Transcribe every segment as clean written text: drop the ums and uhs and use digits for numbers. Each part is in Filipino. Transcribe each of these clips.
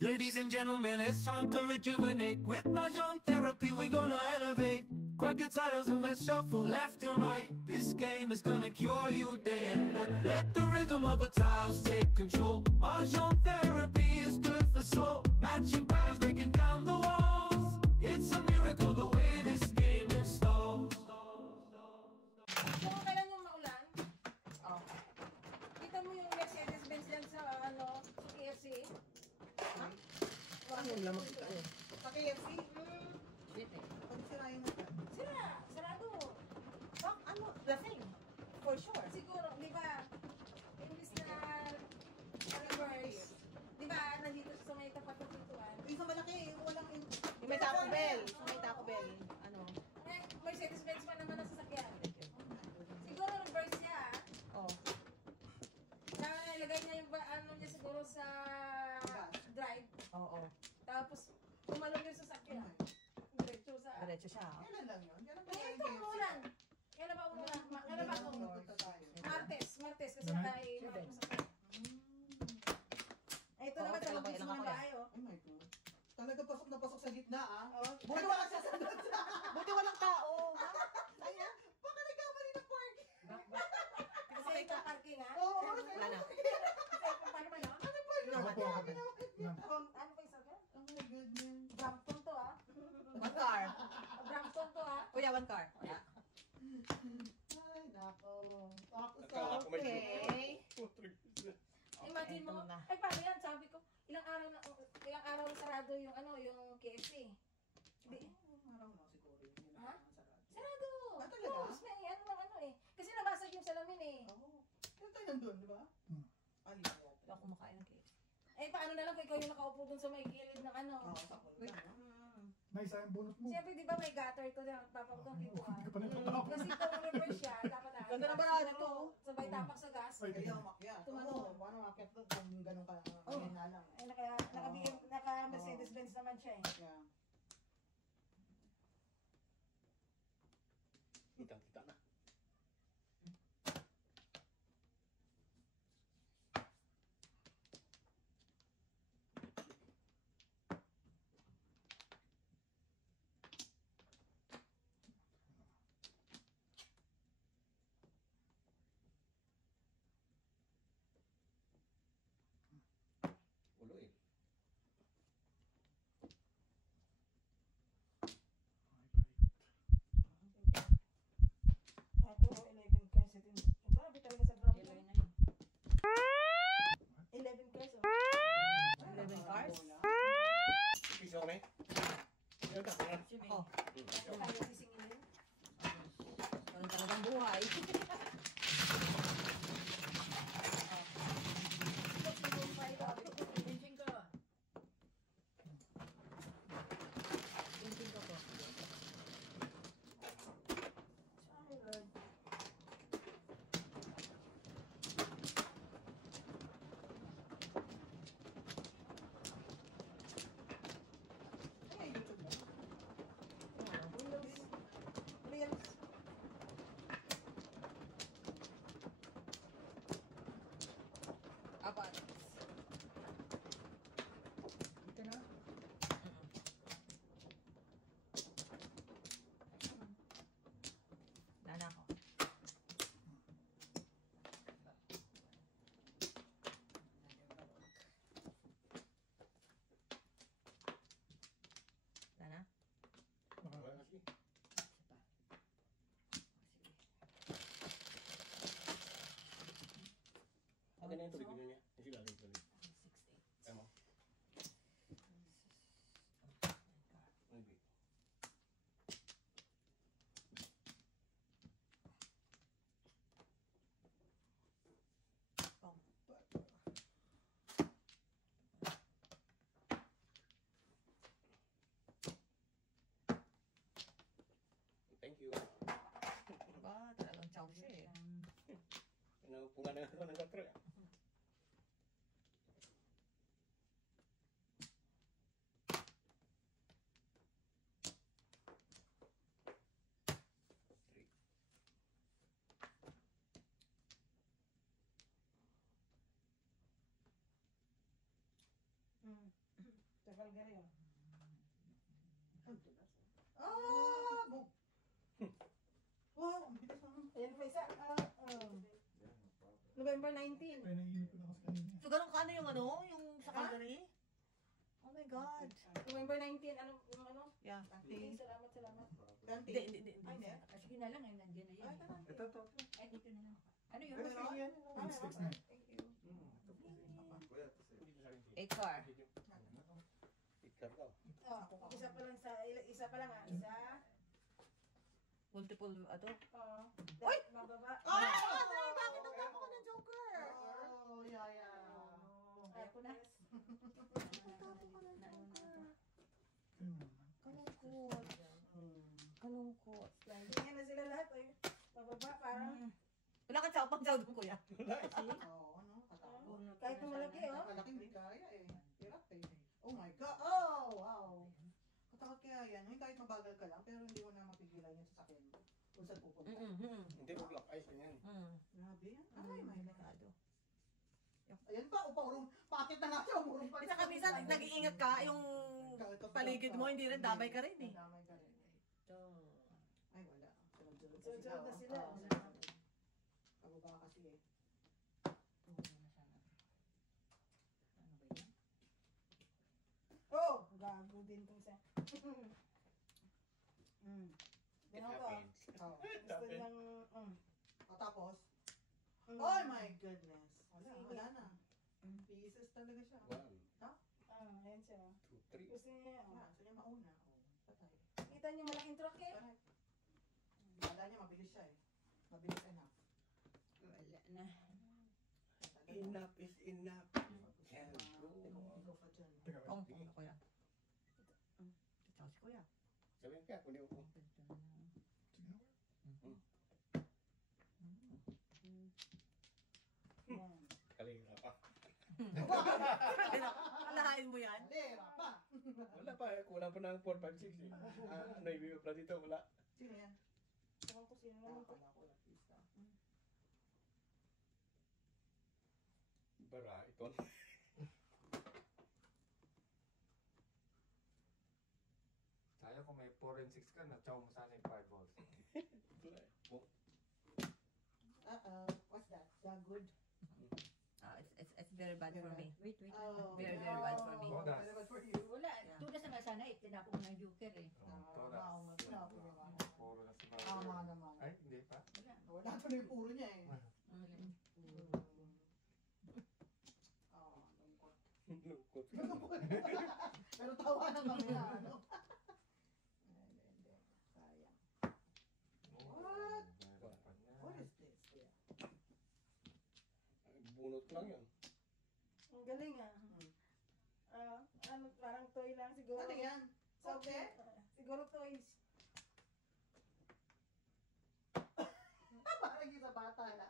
Ladies and gentlemen, it's time to rejuvenate. With Mahjong therapy, we're gonna elevate. Grab your titles and let's shuffle left and right. This game is gonna cure you day and night. Let the rhythm of the tiles take control. Mahjong therapy is good for soul. Matching patterns, breaking down the walls. It's a miracle the way this game installs. Kung kailan yung maulan, oh, kita mo yung Mercedes-Benz yan sa, sa KFC. Ha? Ano yung lamang ito? Sa KFC? Sweet eh. Pag sirayin na yan. Sarado. Lasing. For sure. Siguro, di ba, imbis na reverse, di ba, nandito sa may tapat ng pintuan, Yung sa malaki, walang... Yung may Taco Bell. May Taco Bell. Ano? eh, Mercedes-Benz pa naman ang sasakyan. Siguro reverse niya, Oh. nilagay niya yung ano niya siguro sa drive, Oo. tapos tumalong yung sasakyan. Diretso sa... Diretso siya. Kailan lang yun? Kailan ba Eh, yung ito, KFC? umulan. Kailan ba umulan? Kailan ba ito? Pupunta tayo. Martes kasi tayo masakyan. Eh, ito naman sa labis ng bahay, oh. Oh my God. Talaga pasok na pasok sa gitna, ah. Oh. Buti wala siya sa gitna. Buti walang tao. Ayan, baka nagkamali ng park. Kasi ito parking, ha? Oo, Wala na. Kasi ito paano ba yun? ano ba yun? Ako po, ako po. Ano pa yung sakyan? Oh my goodness. Brampton to, ha? One car. Brampton to, ha? Kuya, one car. Wala. Ay, nako. Ako Akala ko may Okay. Imagine mo, Eto na. ay paano yan? Sabi ko, ilang araw na sarado yung yung KFC. Hindi. Araw na siguro. Hindi na Ha? sarado. Sarado! Ah, talaga? Close, may eh. Kasi nabasag yung salamin eh. Oo. Kaya tayo nandun, di ba? Ali na yata. Hindi ako kumakain ng cake. Eh paano na lang kung ikaw yung nakaupo dun sa may gilid ng Oo, sa kulta. May isang bunot mo. Siyempre di ba may gutter to na papagtong hibuan. Hindi ka pa natatapos. Kasi kung reverse siya, dapat na. Ganda na ba nito? Sabay tapak sa gas. Ay, Kaya umakyat. Tumano. Oo, paano umakyat doon kung ganun ka na lang. Eh naka Mercedes-Benz naman siya eh. Yeah. Kita na. Ulo eh. Ito 11 cars ito. Grabe talaga sa Brampton. Yellow na yun. 11 cars oh. 11 cars? Piso kami. Yan ka. Oh. Kaya sisingilin. Walang talagang buhay. Pinting ko po. Ay, YouTube mo. Windows. Reels. Apat. Dito na. Wala na ako. Wala na? Wala kasi. Isa pa. Sige. Akin na yung tubig niyo niya. Kasi galing ko. 6, 8. Ano? Maybe. Oh. Thank you. Ba, talagang chow siya eh. Ano, punga na ako ng katro. Mm. November 19. Kaya naiinip ko na kasi kanina. So, ganun ka ano yung ano? Yung sa Calgary? Oh my God. November 19, ano, yung ano? Yeah. Okay, salamat, salamat. Dante. Hindi. Ay, hindi. Sige na lang, nandiyan na yan. Ito. Ay, dito na lang. Ano yun? Pero yan. Eight sticks na. Thank you. Dito sa akin. 8 car. Ikar ka. Oh, isa pa lang ah. Isa. Multiple, ato. Oh. Uy! Bababa. Ay! Bakit ang dami ko ng Joker? Oh, yaya. Ay, ako na. Kalungkot. Kalungkot. Tingnan na sila lahat. Ay, bababa, parang. Wala kang pang sahod mo, kuya. Oo, ano? Katakot. Kahit na malaki, oh. Malaki hindi kaya eh. Hirap eh. Oh my God. Oh, wow. Katakot kaya yan. Hindi kahit mabagal ka lang, pero hindi mo na mapigilan yung sasakyan mo. Kung saan pupunta. Hindi mo black ice ganyan. Grabe yan. Ay, my God. Delikado. Ayan pa, upang pakit na nga siya, umurong pa. Minsan ka, minsan, nag-iingat ka, yung paligid mo, hindi rin, damay ka rin eh. Damay ka rin. Ay, wala. Sunod-sunod na sila. Pababa kasi eh. Oh! Gago din tong isa. It Ganun ko. happens. Oh. Gusto niyang, Tapos, mm. oh my goodness. Wala, Sige. wala na. Pieces talaga siya. 1, Ayan siya. 2, 3. Gusto niya, Gusto niya mauna. Oh, patay. Kita niyo malaking truck eh. Correct. Wala niya, mabilis siya eh. Mabilis enough. Wala na. Enough is enough. Can go. Ikaw pa dyan. Teka, Oh, wait. kuya. Ito si kuya. Sabihin ka, kundi ako. Sige na, wait. Yan. Kalinga pa. Alahain mo yan? Kalera pa. Wala pa, kulang pa ng 4, 5, 6 eh. Ano yung pala dito? Wala. Sino yan? Ewan ko sino naman to. Kala ko artista. Bara, ito. Sayang kung may 4 and 6 ka, na-chow mo sana yung 5 balls. What's that? Jagod? It's very bad for me. Wait. Oh. Very, very bad for me. Todas. Very bad for you. Wala, tudas na nga sana eh, tinapon mo ng joker eh. Todas. Sinabi mo naman. Puro na si Tama Mario. naman. Ay, hindi pa. Wala. Wala pa na yung puro niya eh. Lungkot. Lungkot. Pero tawa na mamaya, ano? Hindi. Sayang. What? Meron pa niya. What is this? Yeah. Bunot lang yun. Ang galing ah. Ano, parang toy lang siguro. Ano yan? Sobe? Siguro toys. Parang yung sa bata na.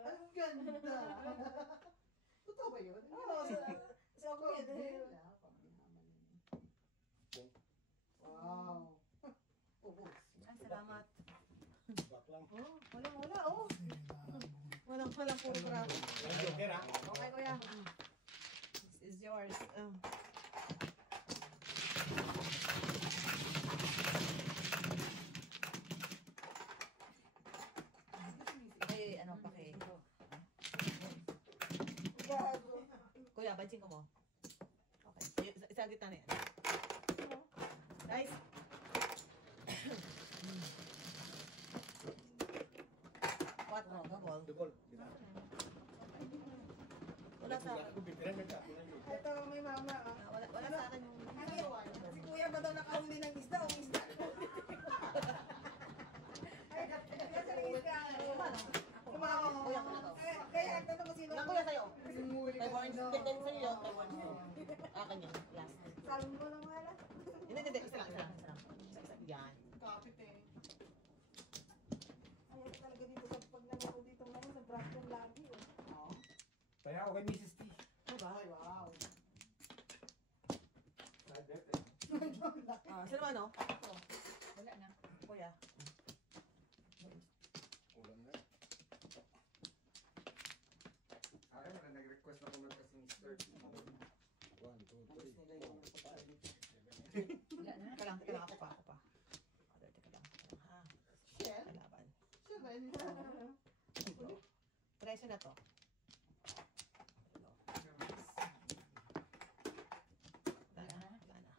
Ang ganda. Totoo ba yun? Oo, sa ako yun. Wala, pangyaman yun. Wow. Ubus. Ay, salamat. Back lang. Wala, oh. Walang puro grabo. Ang joker ah. Okay, kuya. This is yours. Ay, ano pa kay? Gago. Kuya, bansin ko mo. Okay. Isa dito na yan. Guys. What? No, double. Dugol. Wala sa akin. Ako bitiran na ka. Ito, may mama ah. Wala sa akin yung... Si kuya ba daw nakahuli ng isda o isda? Ay, kaya sa isda. Kuya ko na to. Kaya nagtanong ko sino. Ilang kuya sa'yo? May points. Then sa'yo yun. May points. Akin yun. Last. Salmo mo lang wala. Hindi. Isa lang. Yan. Kapit eh. Ayaw talaga dito sa pag nanonood dito ngayon sa Brampton lagi. Oo. Kaya ako kay Mrs. T. Ay, wow. Sa bet eh. Sino ano? Wala na. Kuya. Ulam na. Sa akin, wala nag-request ako ng kasi Mr. T. 1, 2, Ubus 3. nila yung pagkain. Wala na. Teka lang. Ako pa. Teka lang. Ha? Shell? Kalaban. Shell ba yun? 13 na to. Wala na. Wala na.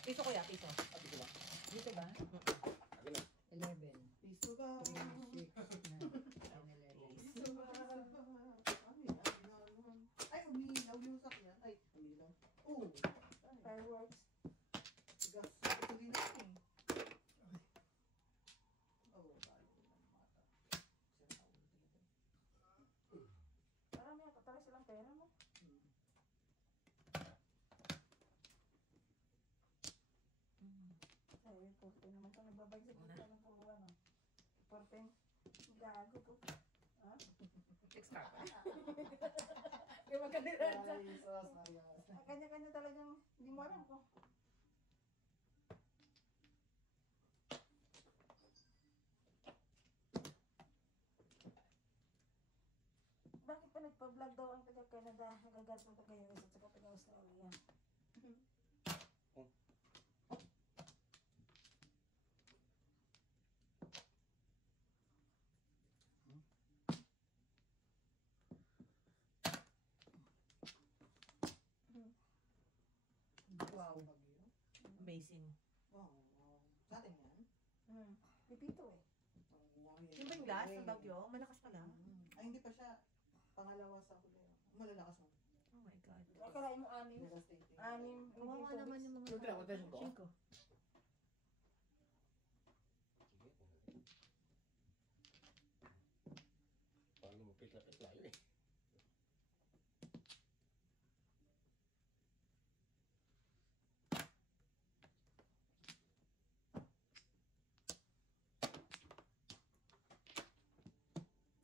Piso kuya, piso. Sabi ko ba? Dito ba? Sabi na. 11. Piso ba? 3, 6, 9, 10, 11. Piso ba? Ano yan? Gano'n. Ay, umilaw yung sakyan. Ay, umilaw. Oh, Fireworks. gas. Ito din na eh. Oh, tayo din ang mata. Marami ako talaga silang pera mo. Ay, 14 naman ito. Nagbabagsak Una. ito ng puro ano. 14. Gago ko. Ha? Extra. Kaya magkadiran sa... Ay, sus, ayos. Kanya-kanya talagang hindi mo alam ko. Bakit pa nagpa-vlog daw ang taga-Canada? Nagagat mo taga-US at saka taga-Australia. Wow. Amazing. Wow. Sa atin yan? Pipito eh. Yung ba yung gas ng bagyo? Malakas pala. Ay, hindi pa siya. Pangalawa sa huli. Malalakas mo. Oh my God. Akalain mo anim. Devastating. Anim. Kawawa naman yung mga... Yung tinakotation ko? 5. Paano mo pitla-pitla yun eh.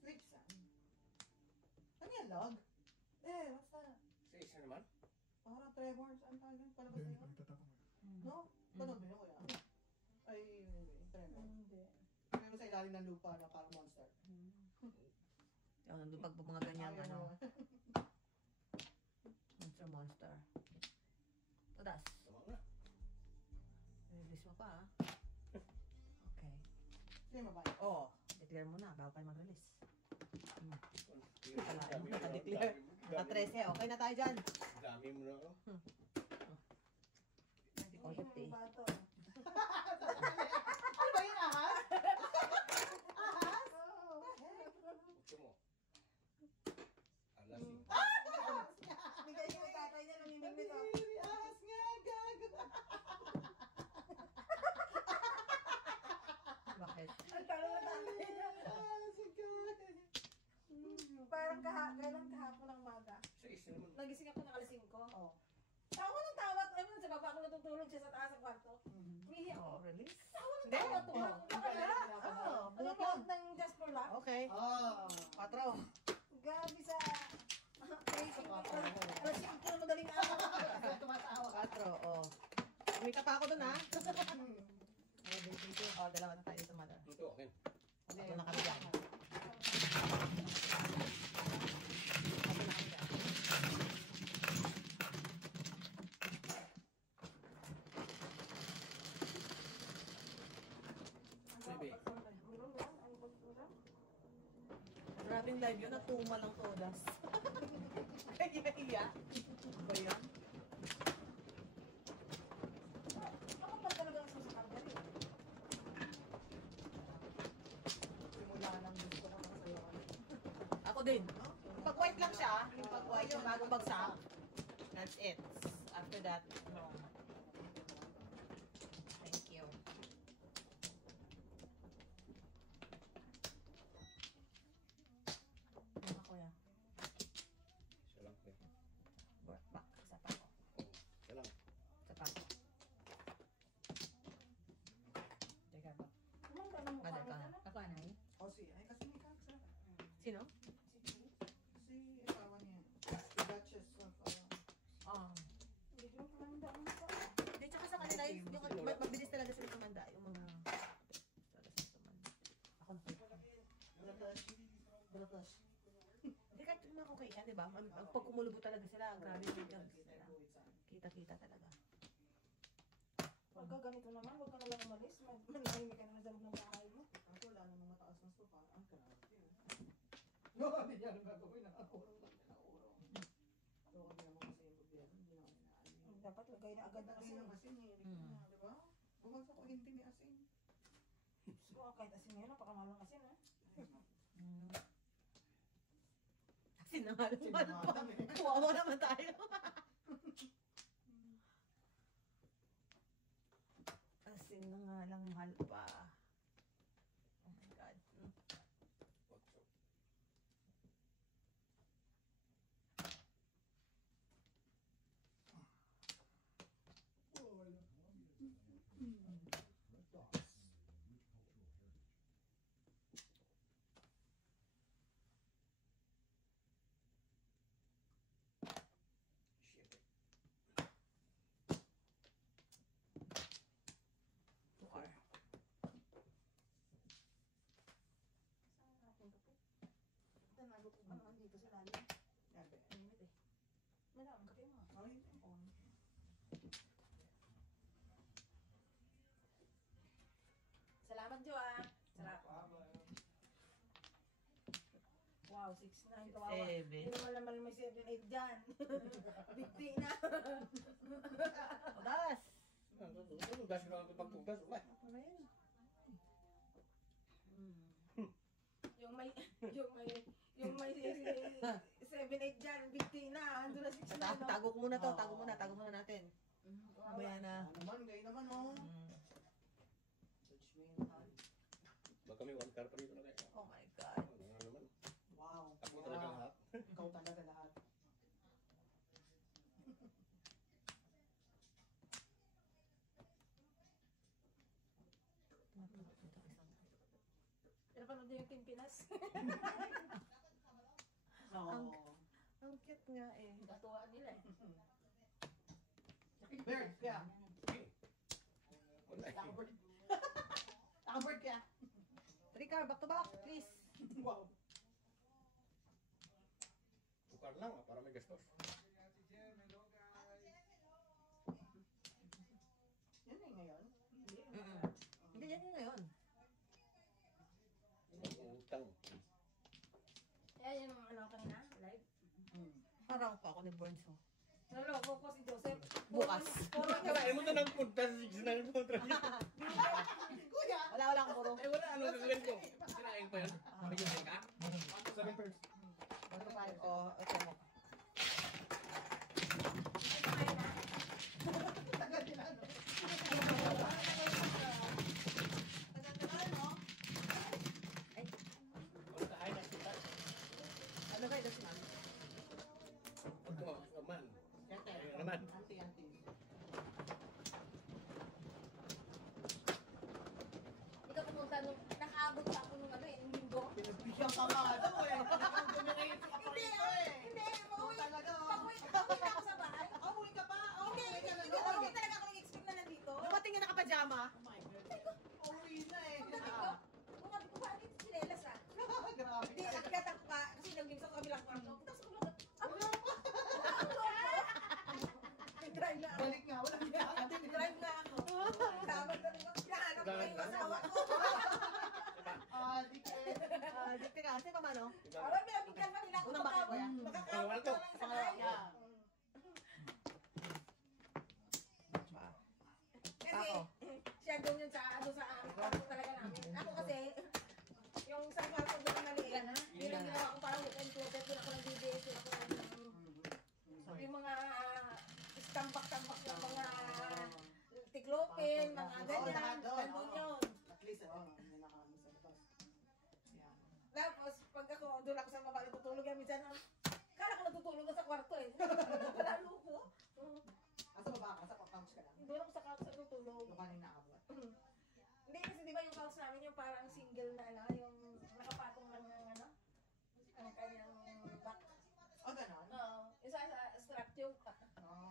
Wait, saan? Ano yan, log? Basta. Sa isa naman? Parang tremors. Ano tawag yun? Palabas Hindi, na yun? pinagtatapang mo. No? Ganun din, kuya. Ay, tremor. Hindi. Meron sa ilalim ng lupa na parang monster. Yung nandun pag mga ganyan, Ayaw ano, mo. monster. Tadas. Tama na. Release mo pa, ah. Okay. Hindi, mabahay. Oh, declare mo na, bago kayo mag-release. Wala. Naka-declare. Naka-13, okay na tayo dyan. Dami mo na ako. Oh, 50. Bato. Ano ba yun, ahas? Ahas? Gusto mo? Alas yung... Bigay ko kay tatay niya namimig nito. Ahas nga, gago. Bakit? Ang talo na tatay niya. Ahas, God. Parang kailan kahapon ng maga. Sa isa naman. Nagising ako ng alas 5. Oh. Tawa ng tawa. Ayun, sa baba ako natutulog siya sa taas ng kwarto. Umihi ako. Oh, release? Tawa ng Hindi. tawa. Tumawa. Oh, Ano bulat lang. ng Just for Luck? Okay. Oh. 4. Gabi sa... Crazy. Alas 5 na madaling araw. Tumatawa. 4, oh. Umika pa ako dun, ha? Oh, dalawa na tayo dito, mother. Ito, akin. Ako na kami dyan. Sabi. Grabing live yun, natuma lang todas. Kaya iya. Ba yan? Ako pa talaga sa karga rin. Simula lang gusto ko naman sa'yo. Ako din. Pag white lang siya, yung pag white, yung bagong bagsak, that's it. After that, no. Thank you. Ano ko yan? Isa lang. eh. Work back. Isa pa ko. Oh, isa lang. Isa pa ko. Teka ba? Kumanda ng mukha Mother mo ka. na. Ako, anay? Oh, ay, kasi may kaksa. Sino? Si asawa niya. The Duchess of... Hindi ko kumanda ang mukha. Hindi, tsaka sa kanila, yung mabilis talaga sila tumanda. Yung mga... Talaga sila tumanda. Ako na. Bratash. Bratash. Hindi, kahit yung mga okay, di ba? Pag kumulubo talaga sila, grabe yung gangs sila. Kita-kita talaga. Pagka ganito naman, huwag ka na lang umalis. Manahimik ka naman sa loob ng bahay mo. Ako wala namang mataas na sofa. Ang grabe. No, hindi niya alam gagawin. Nakakurong lang niya, nakakurong. So, hindi naman kasi yung gobyerno, hindi naman inaayos. Dapat lagay na agad ng Kasi asin. ng asin eh, di ba? Bumagsak ko hindi may asin. So, kahit asin meron, napakamalang asin ha. Sinangalan mo. Sinamatam eh. Kawawa naman tayo. Asin na nga lang, mahal pa. Oh my God. Ito, nago ko ano, dito sa lalim. Yan, be. Init eh. Malamang kape mo. Ay, Salamat, Jo ah. Sarap. Wow, 6'9", kawawa. 7. Hindi naman naman may 7'8" dyan. Bigti na. Odas! Tugas ko lang pagtugas. Wala. Ano yun? Yung may 7'8" dyan, bigti na. Ando na 6'9". no? Tago ko muna to, tago muna natin. Kawawa. Mamaya na. naman, gay naman oh. Judgmental. Baka may one car pa dito na kayo. Oh my God. Ano naman? Wow. Ako talaga lahat. Ikaw talaga lahat. Pero panood niyo yung Team Pinas. So, Ang cute nga eh. Natuwaan nila eh. Bird, kaya. Wala. Nakabird. Nakabird kaya. Ricard, back to back, please. Wow. Bukar lang para may gastos. Yan eh ngayon. Hindi yan yun ngayon. Utang. Kaya yung ano kanina, live. Parang pa ako ni Burns. Oh. Naloko ko si Joseph. Bukas. Kakain mo na ng punta sa 6 kontra dito. Kuya! Wala akong puro. Eh wala, anong gagawin ko? Kinain pa yun? Magiging ka? 7 pairs. 1 to 5. Oh, ito mo. Tagal din ano. Tagal-tagal no? Kain na kita. Ano kayo kasi ma'am? Ito, naman. Yate. Ayun naman. Anti-anti. Hindi ka pumunta nung, nakaabot pa ako nung ano eh, nung linggo. Pinagbigyan ka nga daw eh. Nakakong-donate sa Hindi, eh. hindi, Ikaw talaga oh. Pauwi na ako sa bahay. Umuwi ka pa? Hindi, Umuwi ka na hindi doon. hindi talaga ako nag-expect na nandito. Dumating nga nakapajama. Oh my God. Umuwi na eh. Ang gabi ko, kung sabi ko, bakit sinelas ah? Grabe. Hindi, akyat ako pa, kasi nag-game sa kabilang kwarto. Tapos ko lang, nag-drive na ako. Balik nga. Walang ginagawa. Nag-drive na ako. Tawag na rin ako, hinahanap ko yung asawa ko. Di ka Dito ka kasi naman, no? Parang pinabigyan pa nila ako Unang bakit, kuya? makakawin ko lang sa bahay. Kasi, Ako. siya doon yun sa kwarto talaga namin. Ako kasi, yung sa kwarto doon na maliit, yun ang ginawa ko parang weekend closet, doon ako nag-DBS, doon ako yung mga tambak-tambak ng mga tiklopin, mga ganyan, nandun yun. At least, may nakaano sa labas. Yan. Tapos, pag ako, doon ako sa baba, natutulog yan, minsan, kala ko natutulog ako sa kwarto eh. Lalo ko. Asa baba ka? Sa couch ka lang? Doon ako sa couch natutulog. Yung kanina nakabuhat. Hindi kasi di ba yung couch namin yung parang single na ano, yung nakapatong lang ng ano, ang kanyang back. Oh, ganon? Oo, yung sa strap yung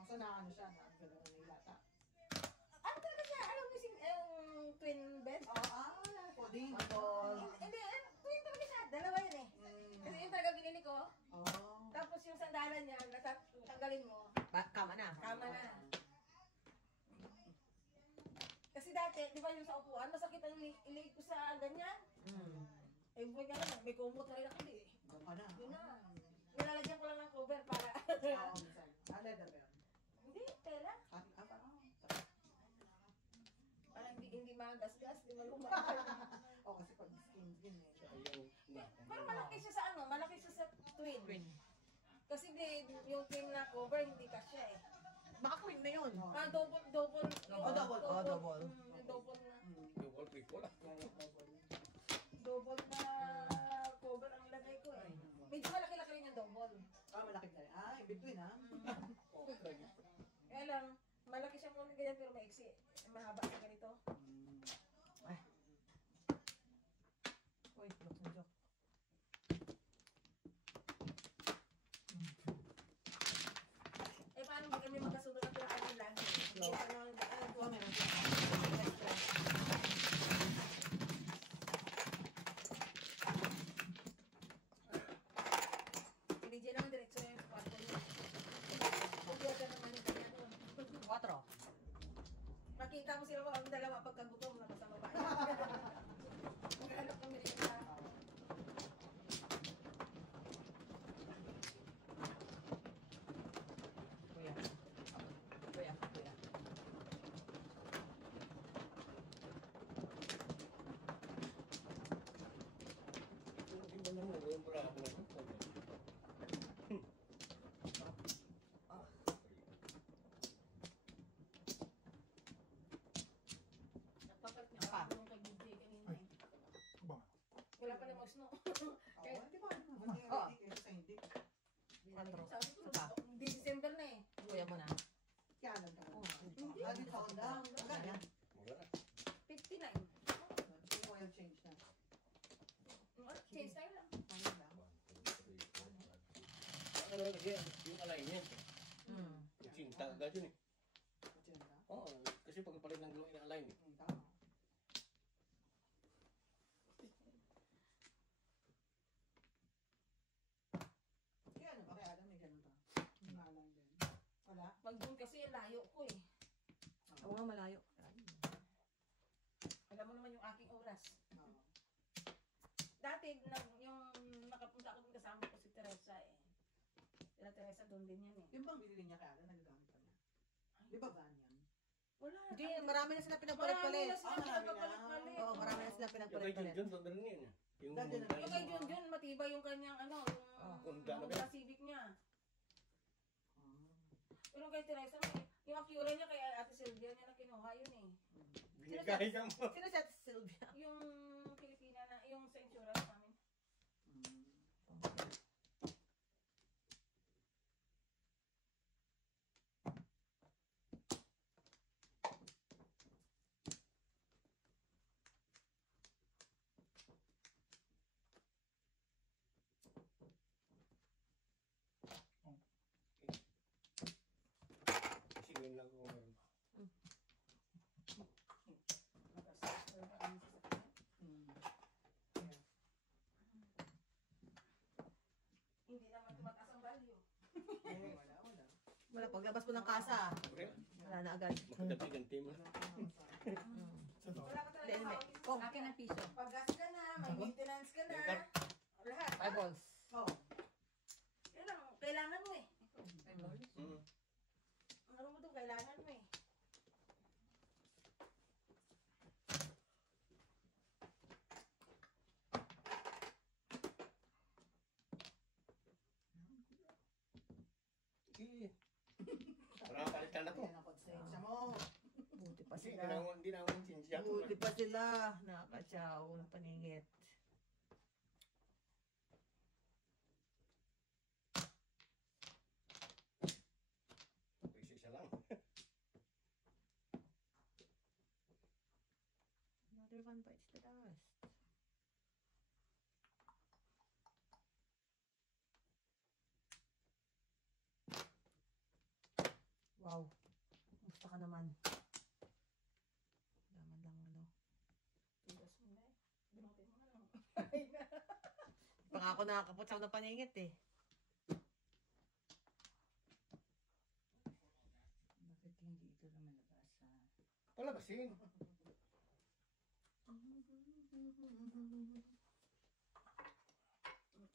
So, naano siya? Naano na ilata? ano talaga siya, alam mo twin bed? Pwedeng. Hindi, twin talaga siya, dalawa yun eh. Kasi yung talaga binili ko, tapos yung sandalan niya, tanggalin mo, Kama na. kama na. Kasi dati, di ba yung sa upuan, masakit ang ilig ko sa ganyan. Eh, buhay nga naman, may kumot na rin ako eh. ka na. Yun na. Nilalagyan ko lang ng cover para... Oo, minsan. Leather ba yun? Hindi, tela. Para hindi magasgas, hindi maluma. Oo, kasi pag skin eh. Pero malaki siya sa ano, malaki siya sa twin. Kasi yung twin na cover, hindi kasya eh. Baka queen na yun. Double. Double. Double na. Double triple. Double na cover ang lagay ko eh. Medyo malaki-laki rin yung double. Malaki na rin. In between ha? Kaya lang, malaki siya muna ganyan pero maiksi. Mahaba sa ganito. Wait, joke na joke. Eh paano hindi kami magkasunod ng kami lagi? Hindi pa naman, meron siya. Hindi dyan naman diretso yung kwarto niya. Kumpiyaga naman yung kanya doon. 4. Makita mo sila ang dalawa pagkagutom na kasama ba? Maghanap kami rin na. Kuya. Kuya. Hindi ba naman yung bravo na ito? Nagpapalit niya ako nung kay DJ kanina eh. Ba? Wala pa namang snow. Oo, hindi ba? Hindi ready kayo sa hindi. 4. Sabi ko, hindi December na eh. Kuya mo na. Kaya lang ka. Hindi. Lagi sa Honda. Maganda. 59. Yung oil change na. Change tayo lang. Ano lang? Ano kasi yung alignment. Cinta agad yun eh. Agenda. Oo, kasi pagpapalit ng gulong ina-align eh. Tama. Kaya ano ba? Kaya alam may ganun ba? Malang din. Wala? Pag doon kasi layo ko eh. Oo nga, malayo. Alam mo naman yung aking oras. Oo. Dati, yung nakapunta ako dun kasama ko si Teresa eh. Sila Teresa doon din yan eh. Yung bang binili niya kaya alam, nagagamit pa niya. Di ba van yan? Wala. Hindi, marami na sila Marami pinagpalit-palit. na sila marami na. pinagpapalit-palit. Oo, marami na sila Yung kay pinagpalit-palit. John, doon rin yun eh. Yung Dati na- Yung kay Junjun, matibay yung kanyang ano, yung Honda na ba Honda yan? Civic niya. Ah. Pero kay Teresa, yung Acura niya kay Ate Sylvia niya na kinuha yun eh. Binigay ka mo. Sino si Ate Sylvia? Yung Pilipina na, yung sa insurance namin. Sige lang kung meron. Hindi naman tumataas ang value. Wala. Wala, paglabas mo ng kasa, Pre, wala na agad. makaganti-ganti mo. Sa to. Wala ka talaga Hindi, tawag. oh. Akin ang piso. Pag-gas ka na, may maintenance ka na. Yung car. Lahat. 5 balls. Oo. Kailangan mo eh. Mm. Ang ano mo doon, kailangan mo eh. Sige. Parang palit ka na to. Yan ang konsensya mo. Buti pa Kasi sila. hindi na akong sinsya. Buti pa sila. Nakakatsaw ng paningit. Pwede siya lang. Another one bites the dust. Wow. Gusto ka naman. Daman lang ano. Tigas mo na eh. Binutin mo na lang. Pa nga ako nakakaputsaw ng paningit eh. Bakit hindi ito lumalabas sa... Palabasin.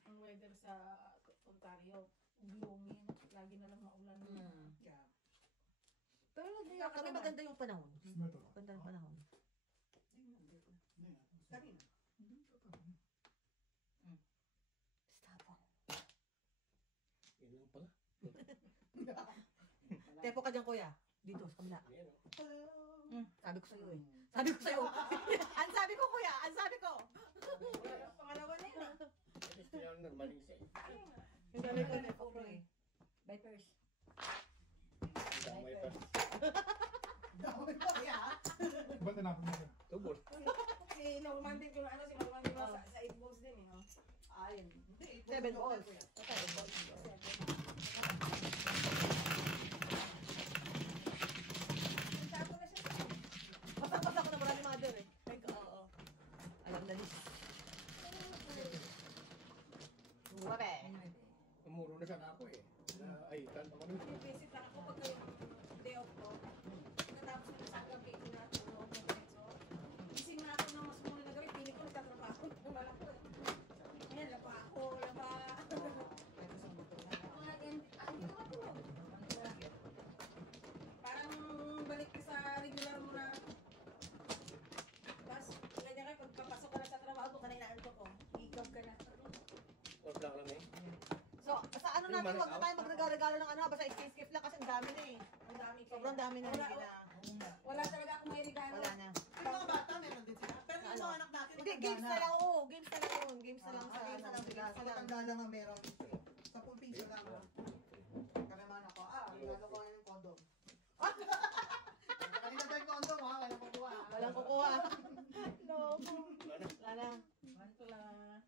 Ang weather sa Ontario. Gloomy. Lagi na lang maulan. Yeah. Pero kami maganda yung panahon. Gusto mo ito? Maganda yung panahon. Hindi na. Kanina. Stop. Yun lang pala. Tepo ka dyan, kuya. Dito, sa kabila. Ayan o. Sabi ko sa'yo eh. Sabi ko sa'yo. Ang sabi ko, kuya. Ang sabi ko. Pangalawa na yun. Gusto niya normal yung isa eh. Yung sabi ko na puro eh. Vipers. Damay pa. Dami pa kaya. Ba't tinapon mo siya? Tubol. Si Norman din, kung ano, si Norman din sa 8 balls din eh. Oh. Ayun. Hindi. 7 balls. Tapo na siya. Basa-basa ko na maraming mother eh. Ay, oo. Alam na lis. Wabe. Umuro na sana ako eh. Ay, tanto ko na. Visit lang ako pag kayo day off ko. Pagkatapos ko sa gabi ko na tulog ng peso. Gising na ako ng mas muna na gabi. Pili ko nagtatrabaho. Wala ko. Ayan, laba ako. Laba. Hindi ko matulog. Parang balik ka sa regular mo na. Tapos, ganyan ka, pagpapasok ka na sa trabaho ko, kanina ko. Higab ka na. Or lang lang eh. So, sa ano natin, huwag na tayo magregalo ng ano, basta skip lang kasi ang dami na eh. Ang dami kayo. Sobrang dami na Wala, hindi na. wala talaga akong may regalo. Wala na. Yung mga bata, meron din sila. Pero yung mga anak natin, Hindi, games na lang, oo. Games na lang yun. Games na lang sa Games na lang sila. Sa matanda lang ang meron. 10 piso lang. Kanaman ako, regalo ko ngayon yung condom. Kanina daw yung condom ha, walang kukuha ha. Walang kukuha. No. Wala na. Wala na. Manto lang.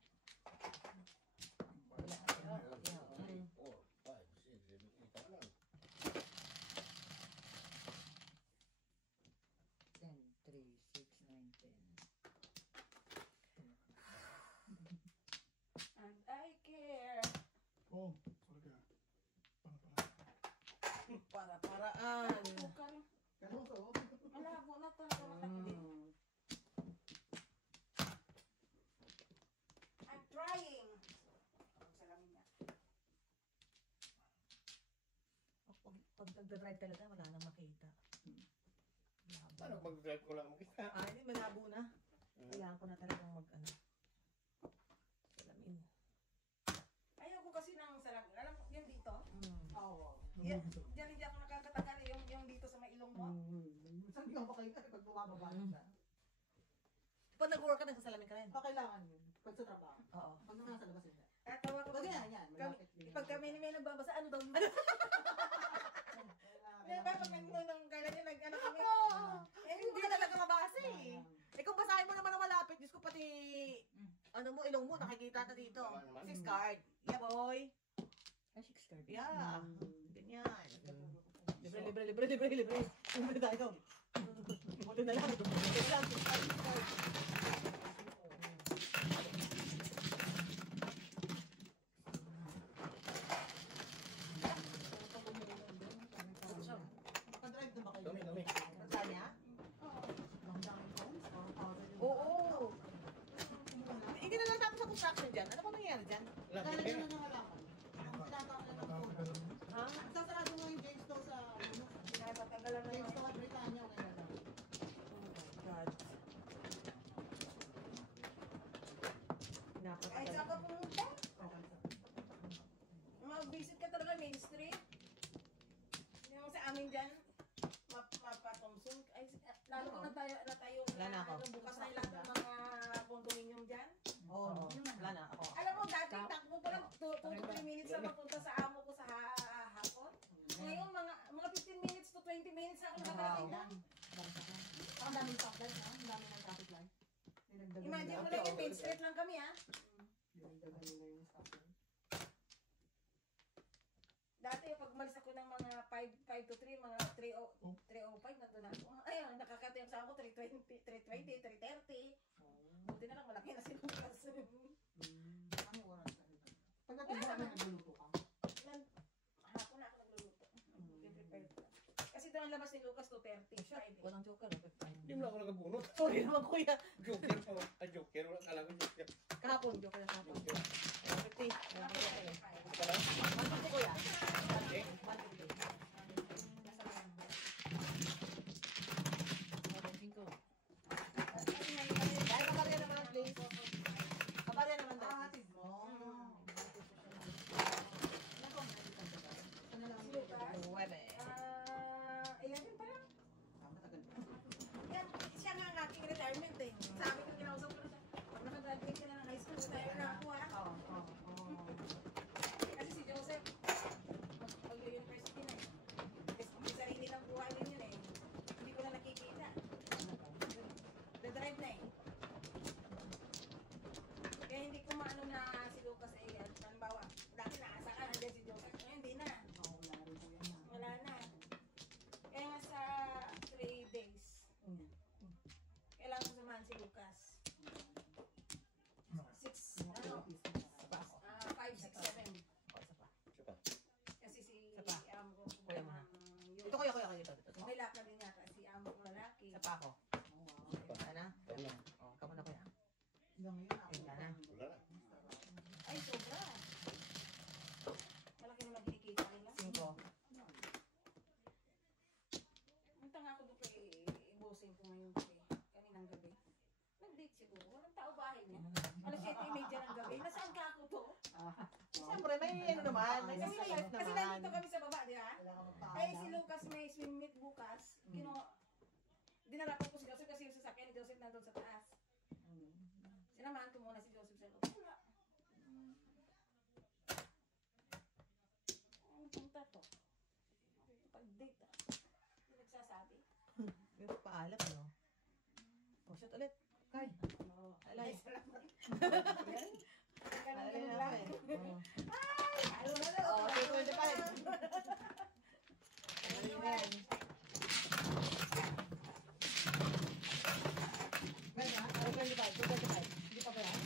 4, 5, 6, 7, 8 lang. 10, 3, 6, 9, 10. And I care. Oo. Sorry ka. Para-paraan. Bukan. Ganun so. Malabo na talaga makakita. I'm trying. Ang salamin niya. Pag nagdadrive talaga, wala nang makita. Paano mag-drive ko lang makita? Ah, hindi, malabo na. Kailangan ko na talagang mag-ano. Salamin. Ayoko kasi ng salamin. Alam mo, yung dito. Oo. Yan, diyan hindi ako nakakatagal. Yung dito sa may ilong mo. Minsan di ako makahinga pag bumababa na siya. Pag nag-work ka, nagsasalamin ka rin. Kailangan yun. Pag sa trabaho. Oo. Pag nasa labas hindi. At tawa ko Pag pag, yan, yan. malapit din. pag kami ni May nagbabasa, ano daw yun? Di ba pag nung kailan yun nag-ano kami? Eh, Hindi ka talaga mabasa eh. Eh kung basahin mo naman ang malapit, Diyos ko pati, ano mo, ilong mo, nakikita na dito. 6 card. Yeah, boy. Ay, 6 card. Yeah. Ganyan. Libre. Libre tayo. Buti na lang. Buti lang. 6 card, 6 card. Nakadrive na ba kayo? Dami. Saan niya? Ang daming phones. Oo. Hindi na lang tapos sa construction dyan. Ano ba nangyayari dyan? Wala, Lalagyan pera. na ng halaman. Ang tinatawag na ng Natapos ka phone. naman. Ha? Sasarado mo yung James Store sa Pinapatanggalan na James yung... Store at Britannia ngayon lang. God. Ay, saan ka pumunta? Mag-visit ka talaga Main Street. Yung sa amin dyan, Mapa-Thompson. Ay, lalo ko na tayo Wala na ako. bukas na yung lahat ng mga condominium dyan. Oo. Wala na ako. Alam mo, dati takbo ko lang 2 to 3 minutes na mapunta sa amo ko sa hapon. Ngayon, mga 15 minutes to 20 minutes na ako nakarating na. Ang daming traffic light, ang daming ng traffic light. Dinagdagan Imagine mo nila. lang yung Main Street lang kami, ha? Dinagdagan nila yung stop light. Dati, pag umalis ako ng mga 5 to 3, mga 3:05, nandun ako. Ayun, nakakatiyang sa ako, 3:20, 3:30. Buti na lang, malaki na sinukas. Ang oras ka nito. Pag natin ba nagluluto ka? Hapon na ako nagluluto. Prepare ko. Kasi doon labas ni Lucas 2:30. Friday. Walang joker. Hindi mo lang ako nakabunot. Sorry naman kuya. Joker pa. Joker. Wala alam ko joker. Kahapon, joke na kahapon. Joker. 150. Tapos ay 5. Ito lang. 150 kuya. Okay. 150. Dahil kabarya naman, please. Kabarya naman dahil. Hatid mo. Lucas. 9. 11 pa lang. Matagal. Yan, siya nga ang aking retirement eh. Sabi ko, kinausap ko na siya. Pag nakagraduate ka na ng high school, retire na ako ah. Kasi si Joseph, mag-university na eh. Kasi may sarili ng buhay din yun eh. Hindi ko na nakikita. The-drive na eh. Kaya hindi ko maano na si Lucas eh. Halimbawa, dati naasa ka, nandiyan si Joseph. Ngayon, hindi na. Wala na. Kaya nga sa 3 days, kailangan ko samahan si Lucas. 6, ano? 5, 6, 7. Isa pa. Kasi si Isa pa. Amo ko. Kuya mo na. Ito kuya, kuya, kuya. Ito. May lakad din yata si Amo ko lalaki. Isa pa ako. Sana? Oh, kamo na kuya. Hanggang ngayon ako. Ayun na. Wala na. Ay, sobra. Malaki naman kinikita nila. 5. Punta nga ako doon kay bossing ko ngayon gabi. Kaninang gabi. Nag-date siguro. Walang tao bahay niya. Alas 7:30 ng gabi. Nasaan ka ako to? Siyempre, may ano naman. May Kasi life kasi naman. nandito kami sa baba, di ba? Wala ka magpaalam. Ay, si Lucas may swim meet bukas. Dinala ko po si Joseph kasi yung sasakyan ni Joseph nandun sa taas. Sinamahan ko muna si Joseph sa loob. Wala. Ang punta to. Pag-date ah. Hindi nagsasabi. May paalam, no? Oh, shot ulit. Kay. Alay. Ganun Alay lang. na. Ay, ayaw na lang. Oh, 225. Alay na. Ganda? 225. Hindi pa ba yan?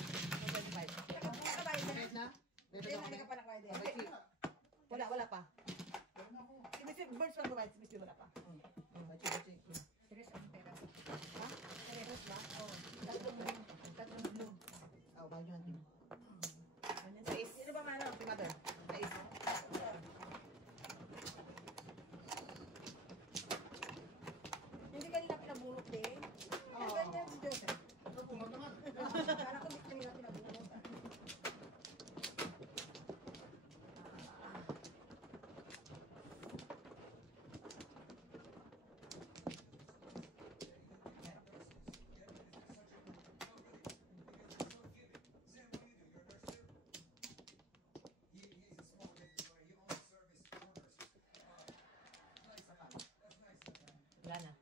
225. Nakabayad na. Kahit na? Hindi, hindi ka pa nakabayad eh. Okay. Wala pa. Meron ako. Si Mr. Birds pa ba? Si Mr. wala pa. Bachi. Serious ang pera. Ha? Seryoso ba? Oo. Tatlong blue. Oh, bagyo natin. Sais. Sino ba ano? Si Mother. Sais. Hindi kanina pinabulot din. Ano ganyan si Joseph? Pumunta naman. Kala ko hindi kanina pinabulot. Wala na.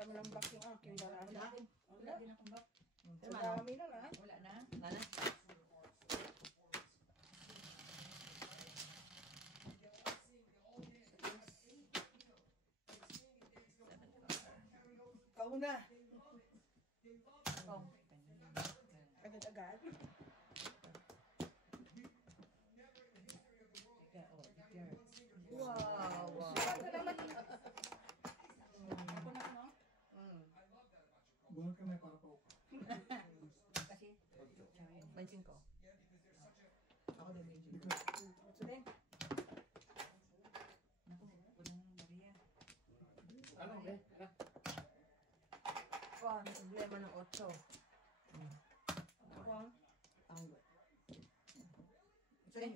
Kami lang box yung aking dalaga. Wala din akong back. Sa dami nun ah. Wala na. Wala na. Kauna. Oh. Agad-agad. Ika, oh, picture. Wow. Bago naman. Ako na no? Bunot ka may para pa ako. Kasi, Pansin ko. Ako din, Benji. So din. naku, unang Maria. Ano, be? Ano? Ako, ang problema ng 8. Ako. Tango. So, yun.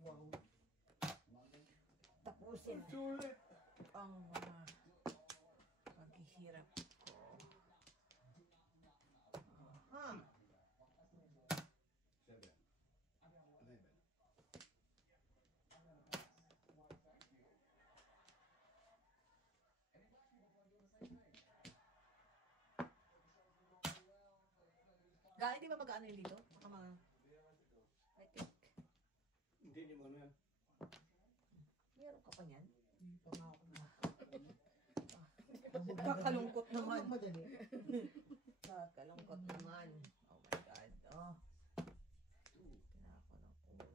Wow. Tapusin. Sulit. Ang mga paghihirap ko. Aha. Gali, di ba mag-ano yun dito? Saka mga... I think. Hindi mo ano yan. Meron ka pa niyan? Hindi pa nga ako na. Kakalungkot naman. Madali. Kakalungkot naman. Oh my God. Oh. Tinako ng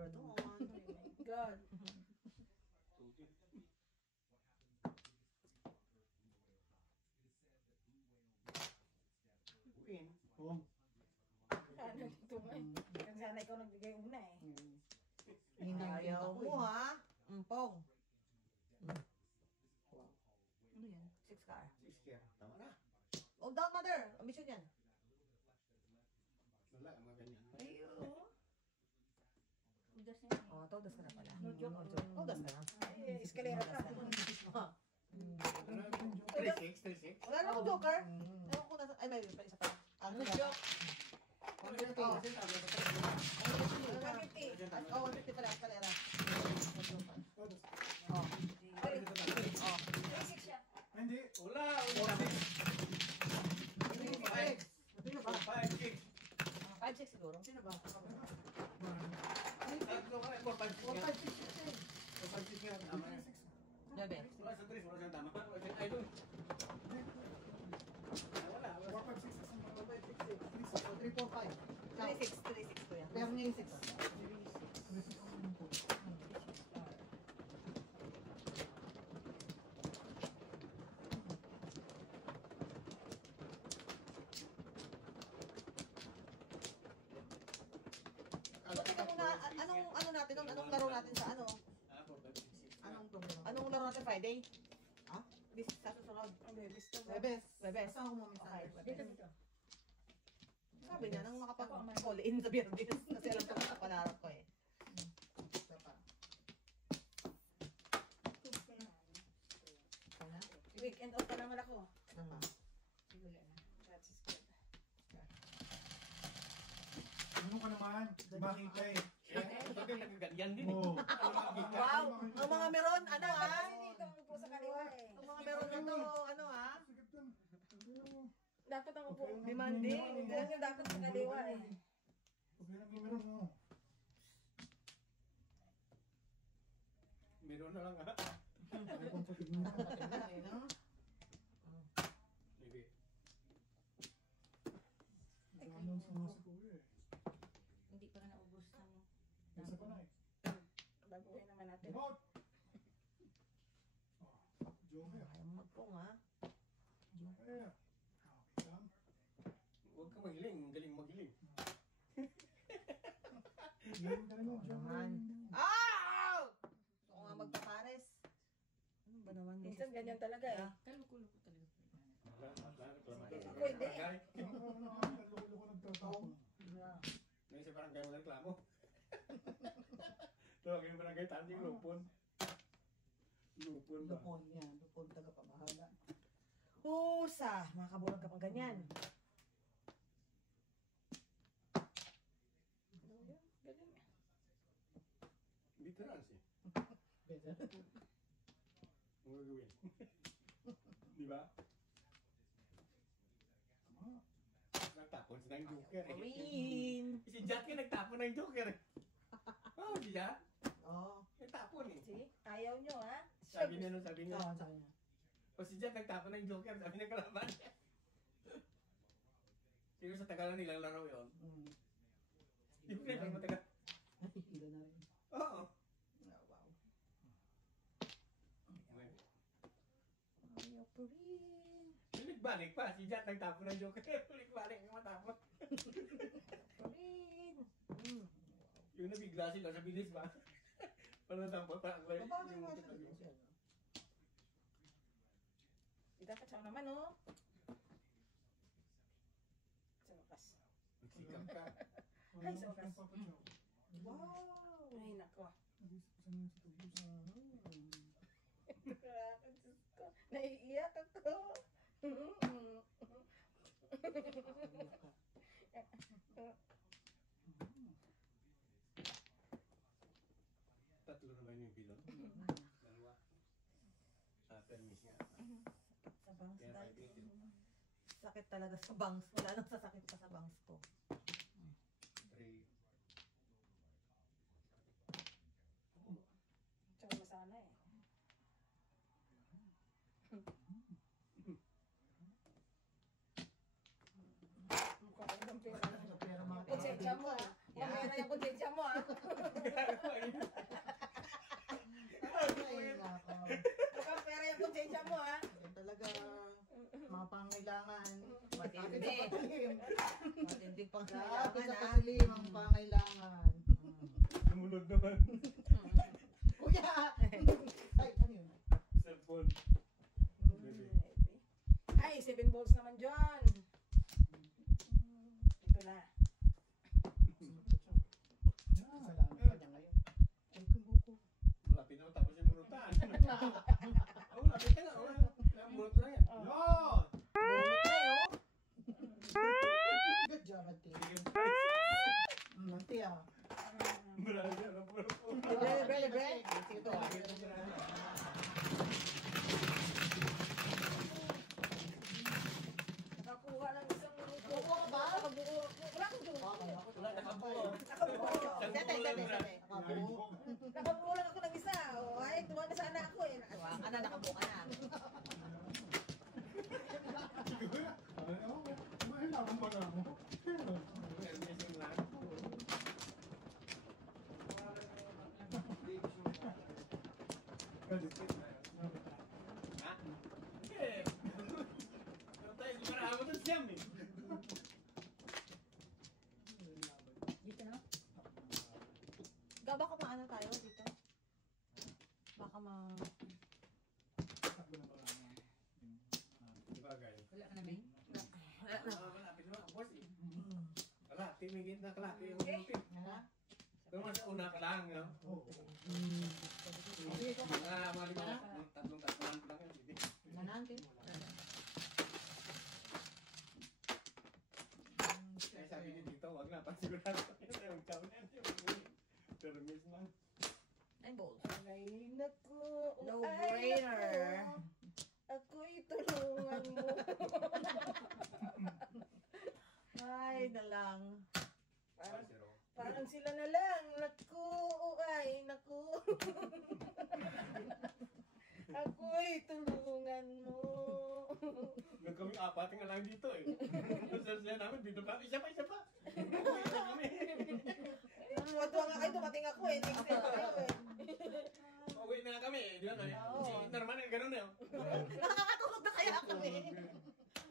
doon. God. Win. Oh. Ano dito nga eh. Kasi sana ikaw nagbigay una eh. Ayaw mo ha. Pong. Ano yan? 6 car. 6 kaya. Tama na. Oh, down mother. Ambisyon yan. Wala, mga ganyan. Ay, oo. Udas na yan. Oh, todas ka na pala. No joke. Todas ka na. Ay, eskalera pa. Ano? 3-6, 3-6. Wala na akong joker. Ewan ko nasa... Ay, may isa pa. Ano joke? Ano yung ito? Kasi sabi ko sa 150. Oh, 150 pala. Eskalera. Oh. Ay, Oh. 36 siya. Hindi. Wala, wala. 5. Sino ba? 5-6. 5-6 siguro. Sino ba? Tatlo ka, 4-5-6 nga. 4-5-6 nga, tama yan. 9. Wala sa 3, wala sa tama. Ay, doon. Wala, wala. 4, 5, 6, 3, 4, 5. 3-6 ko yan. Pero yung 6. 6. So, tingnan mo na, anong natin doon? Anong laro natin sa ano? Ah, 4-5-6. Anong problema? Anong laro natin Friday? Ha? This sa susunod. Bebes to. Webes. Webes. Saan ako mumisal? Okay, Dito, dito. Sabi niya, nang makapag-call in sa Biyernes. Kasi alam ko na pangarap ko eh. Isa pa. Wala? Weekend off pa naman ako. Tama. Wala na. That's good. Ano ka naman? Di ba kita eh? Nagaganyan din eh. Oo. Wow! Ang mga meron, ano ha? Ay, dito ako po sa kaliwa eh. Ang mga meron na to, ano ha? Sige dun. Dapat ako po. Demanding. Hindi lang dapat sa kaliwa eh. Huwag lang yung meron mo. Meron na lang ha. Ay, kung sa tignan mo. Sige. Anong sumasiko eh. Hindi pa na naubos ng... Isa pa na eh. Baguhin naman natin. Remote! Oh, Joker. Ayaw mo magpong ha? Joker. Okay lang. Huwag ka magiling, galing magiling. Galing ka naman, Naman. Joker. Ah! Gusto ko nga magpapares. Ano ba naman? Minsan ganyan talaga eh. Kalukulo ko talaga. Ako hindi. Loko nagtatapon. May isa barangay mo reklamo. Tawagin yung barangay tanding lupon. Lupon ba? Lupon yan. Lupon taga-pamahala. Husa! Makabulag ka pang ganyan. Veterans eh. Better. Ang gagawin. Di ba? Nagtapon sila ng joker eh. Win! Si Jack yung nagtapon ng joker eh. Oh, si Jack. Oo. Nagtapon eh. See? Ayaw nyo ha? Sabi niya nung sabi niya. Oo, sa kanya. O si Jack nagtapon ng joker, sabi niya kalaban. Siguro sa Tagalan nilang laro yun. Di ba pinag matagal? Hila na rin. Oo. Oh, wow. Ayaw pa rin. Balik pa, si Jack nagtapon ng joker. Balik yung matapon. Pa rin. Yung nabigla sila sa bilis ba? Paano tampon pa? Paano yung mga Dapat siya naman oh. Sa wakas. Sikap ka. Ay, sa wakas. Wow! Ay, nako. Naiiyak ako. Tatlo na ba yung bilon? Dalawa. Permis nga. Sa bangs Kaya dahil. 580. Sakit talaga sa bangs. Wala nang sasakit pa sa bangs ko. 3. Tsaka masana eh. Mukha ko ng pera. Pero mga Konsensya mo ha. Mamera ang konsensya mo, ha? Ay, nako. Mukhang pera yung konsensya mo, ha? Yan talaga, mga pangailangan. Matindi. Kapit sa patalim. Matindi pang Kapit sa kailangan, ha? patalim, ang pangailangan. Sumunod naman. Kuya! Ay, ano yun? Cellphone. Ay, 7 balls naman dyan. Ito na. Salamat pa niya ngayon. Ay, kung buko. Malapit na tapos yung bunutan. Oh, lapit ka na. Bunot na yan. Yun! Good job, Ate. Ate, ah. Marami yan ang bunot ko. Break. Sige to, ah. Nakakuha ng isang minuto. Nakakuha ka ba? Nakabuo. Wala akong dulo. Wala, nakabuo. Nakabuo. Sete. Nakabuo. Nakabuo lang ako ng isa. O, ay, tuwa na sana ako eh. Tuwa ka na, nakabuka na. Mahirapan pa na ako. Missing lang. Ha? Hindi. Pero tayo, di marami doon siyam eh. Dito na? Baka maano tayo dito? Baka ma... Di ba, guys? Wala ka na ba? Malapit naman ang boss eh. Kalahati, may gitna kalahati yung bunutin. Pero mas una ka lang, no? Mga lima, tatlong lang yun. Sige. Nanante. Kaya sabi niya dito, wag na, pansigurado. Yung chow na yun. Pero miss lang. 9 balls. Ay, naku. No Ay, brainer. naku. Ako'y tulungan mo. Ay, na lang. Parang sila na lang. Naku, ay, naku. Ako'y tulungan mo. Nung kami apat nga lang dito eh. Yung sasaya namin, dito pa. Isa pa. Isa kami. Tuwa nga kayo, dumating ako eh. Next time kayo eh. Uwi na nga kami eh. Di ba? Si Norman nga ganun eh. Nakakatulog na kaya kami.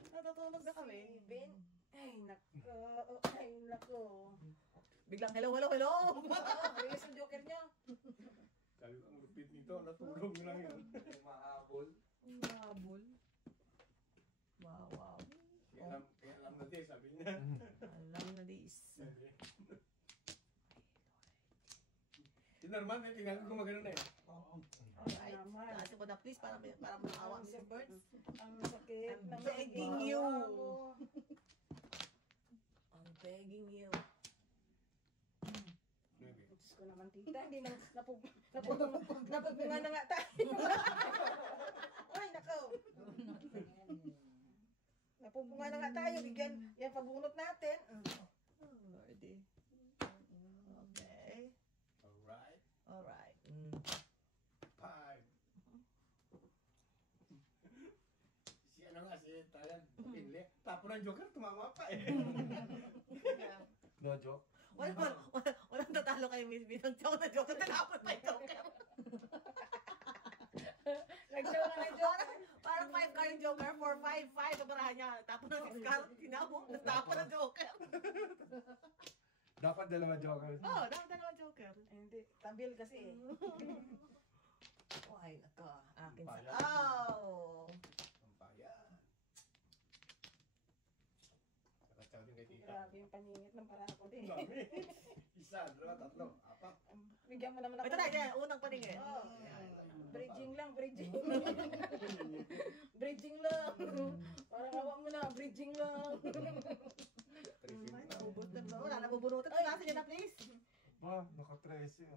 Natutulog na kami. Ben, ay, naku. Ay, naku. Biglang hello. Release ang joker niya. Sabi ko, ang lupit nito, natulog lang yan. Mahabol. Mabul. Wow. Kaya alam na din, sabi niya. Alam na this. Si Norman, eh, tingnan ko gumagano na eh. Alright. Taas ko na please para maawa Mrs. Burns. Ang sakit. I'm ng begging baba you. mo. I'm begging you. Diyos ko naman, tita. Hindi na napupunga na nga tayo. Ay, nako. Napupunga na nga tayo. Bigyan, yan pabunot natin. Oh, Lordy. Okay. Alright. Alright. 5. Si ano nga, si Tayan, pinli. Tapo ng joker, tumama pa eh. No joke. Walang tatalo kay Miss B. Nang tiyok na joke, talapot pa yung joker. Nag-show na ng joker. Parang 5 ka yung joker, 4, 5, babarahan niya. Tapos na 6 ka, tinabok, tapos na joker. Dapat dalawa joker. Oo, dapat dalawang joker. Hindi, tabil kasi eh. Oh, ay, nako. Akin sa... Bayan. Oh! Pampayan. Saka chow din kay tita. Grabe yung paningit ng parako din. Dami. Isa, dalawa, tatlo, apat. Bigyan mo naman ako. Ito na, yan, unang paningin. Oh, bridging lang. Bridging lang. Parang awa mo na, bridging lang. Ay, naubos na ba? Wala, nabubunutan. Tunasin niyo na, please. Ba, naka-13.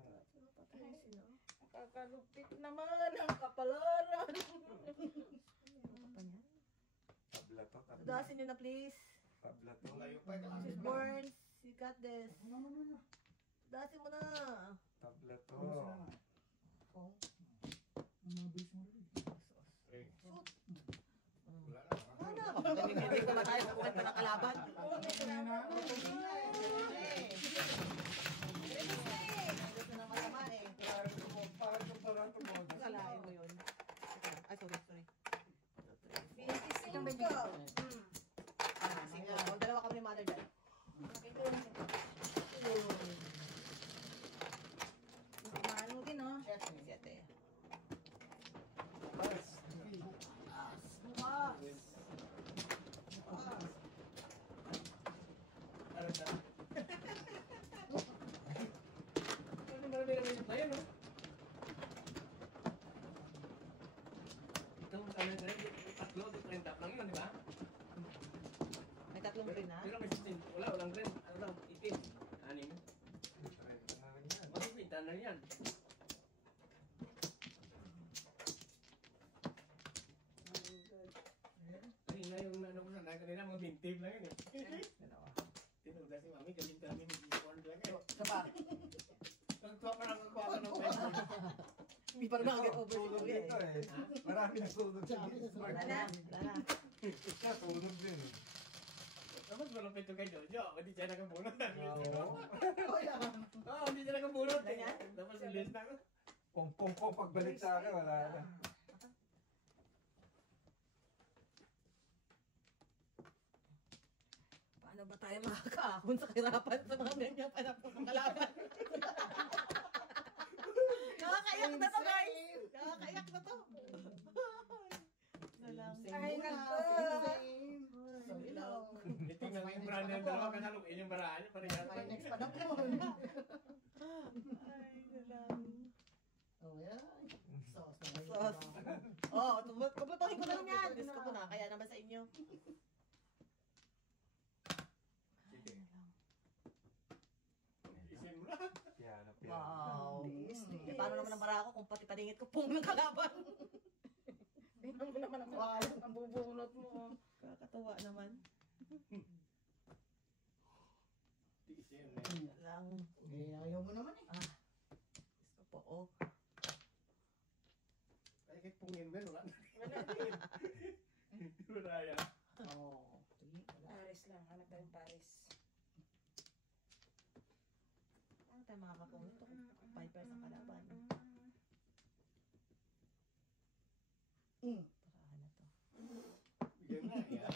Kakalupit naman ang kapalaran. Tabla to. Tunasin niyo na, please. Tabla to. Layo pa, Mrs. Burns, you got this. Tunasin mo na. Tabla to. Oh. Mabilis mo rin. Wala na. Wala. Hindi ko na tayo sa kwenta ng kalaban. yung green, ha? Pero may 16. Walang green. Ano lang, itim. Anim. 30 na rin yan. Makikita na yan. Kanina yung ano ko sana, kanina mga bintib lang yun eh. Tinuda si mami, kasi kami mag-iwan lang eh. Saba. Nagtuwa pa lang ako ng pwede. Hindi pa rin nakag-over si Tulog Kuya, dito eh. eh. Marami nagtulog sa Wala na, wala na. Siya tulog din eh. Tapos malapit ito kay Jojo, hindi siya nakabunot. Oh, yan. Oo, hindi siya nakabunot. Ganyan? Tapos ilis na ako. Pong pagbalik sa akin, wala na. Paano ba tayo makakaahon sa kahirapan sa mga ganyan panapos ng kalaban? Nakakaiyak na to, guys! Nakakaiyak na to! Ay, nako. So, you know. Tingnan mo yung brand ng dalawa, kasalukin yung baraan. Parehas My lang. next panahon. Ay, nalang. Oh, yeah. Sauce. Sauce. Oo, kumpletuhin ko na lang yan. Gusto ko na, kaya naman sa inyo. Sige. Isin mo na. Piano. Wow. Eh, paano naman ang para ako kung pati paningit ko pong ng kalaban? Tingnan mo naman ang ang bubunot mo. Kakatawa naman. Isin. Lang. Eh, ayaw mo naman eh. Gusto po, oh. Ay, kahit pungin mo, wala na. Wala din. Wala yan. Oh. Paris lang, hanap tayong Paris. Ano tayo makakapong ito? 5 pesos ang kalaban. Parahan na to. Bigyan na. Yan.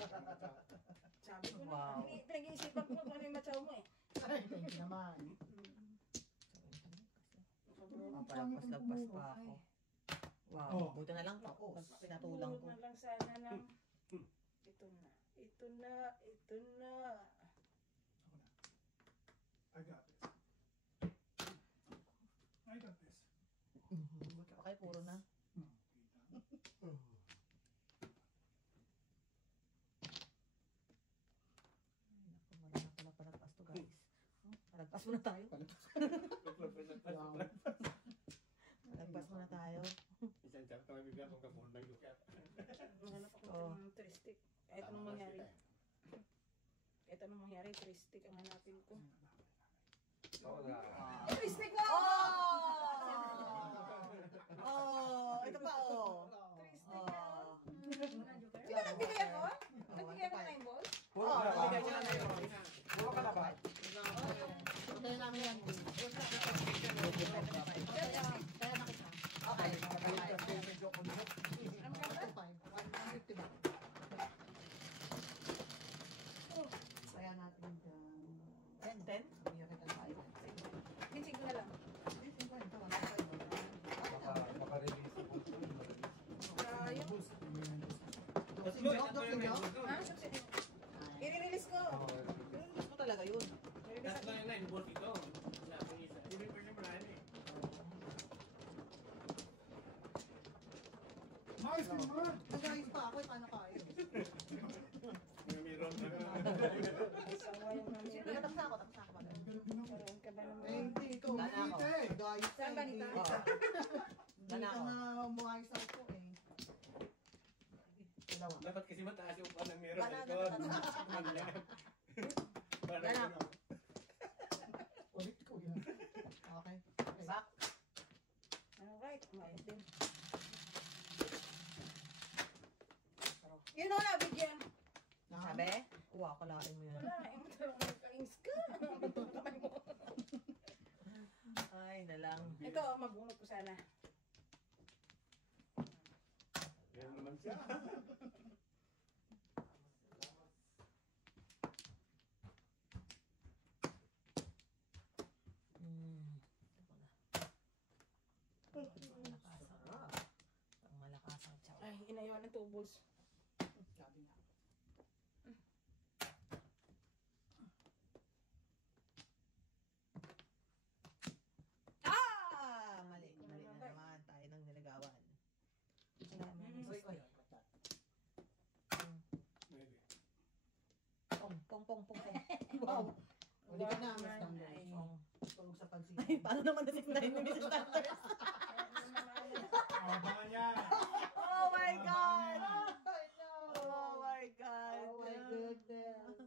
Sabi ko Wow. na, pinag-iisipan ko kung ano yung matyaw mo eh. Ay, thank you naman. Papalagpas-lagpas pa ako. Wow, Oh. buto na lang to. Pinatulang ko. Sumunod na lang sana ng... Ito na. Ito na. Ito na. I got this. I got this. Okay, puro na. Ay, naku, wala na pala palagpas to, guys. Palagpas muna tayo. Palagpas muna tayo. Isang chat kami bigyan kung kapon lang yung kat. Hanap ako Oh. ng tristic. Kahit anong mangyari. Kahit anong mangyari, tristic ang hanapin ko. Wala. Tristic na! Oh, ito pa, oh. Tristic na! Oh. Ito nagbigay ako? Nagbigay ako ng ball? Puro Oh, ka na ba? bigay ko na ngayon. Puro ka na ba? Kaya namin yan. Okay. Ang ganda? 150 ba? Kaya natin dyan. 10? Bigyan kita ng item. Ginsig ko na lang. Baka-release ako. Yung... Tatlo, tatlo yung may gusto. Ah, subsidy. I-release ko. Gusto ko talaga yun. Tatlo yung na-involve dito. Sabi ng isa. Hindi pa siya marami. Nice naman! Nag-ayos pa ako, paano kayo? May meron ka na. Sawa yung hamir. Tapos na ako. Karoon ka ba naman? Eh, hindi, ikaw Wala na ako. nita eh. Nag-ayos Saan ba nita? Oo. Hindi Wala ka ako. na umuayos ako eh. Dalawa. Dapat kasi mataas yung upan ng meron. Wala na, Ito. wala Para Wala. ano. Ulit ko yan. Okay. Back. Alright, umayos din. Yun o na, bigyan. Sabi? Kuha ko lain mo yan. Wala, yung talagang nagkains ka. Kamay mo. Ay, nalang. Ito, magbunot ko sana. Meron naman siya. Ang malakas ang tsaw. Ay, inayawan ng tubos. Sabi nga. Ah! Mali. Mali na naman. Tayo ng nilagawan. Uy, uy. Pong, pong. pong. Wow. Hindi ka na, Miss Ay. Thunders. Tulog sa pansin. Ay, paano naman na 6'9" ni Mrs. Thunders? Abangan niya. Oh my God! I know. Oh my God! Oh my goodness.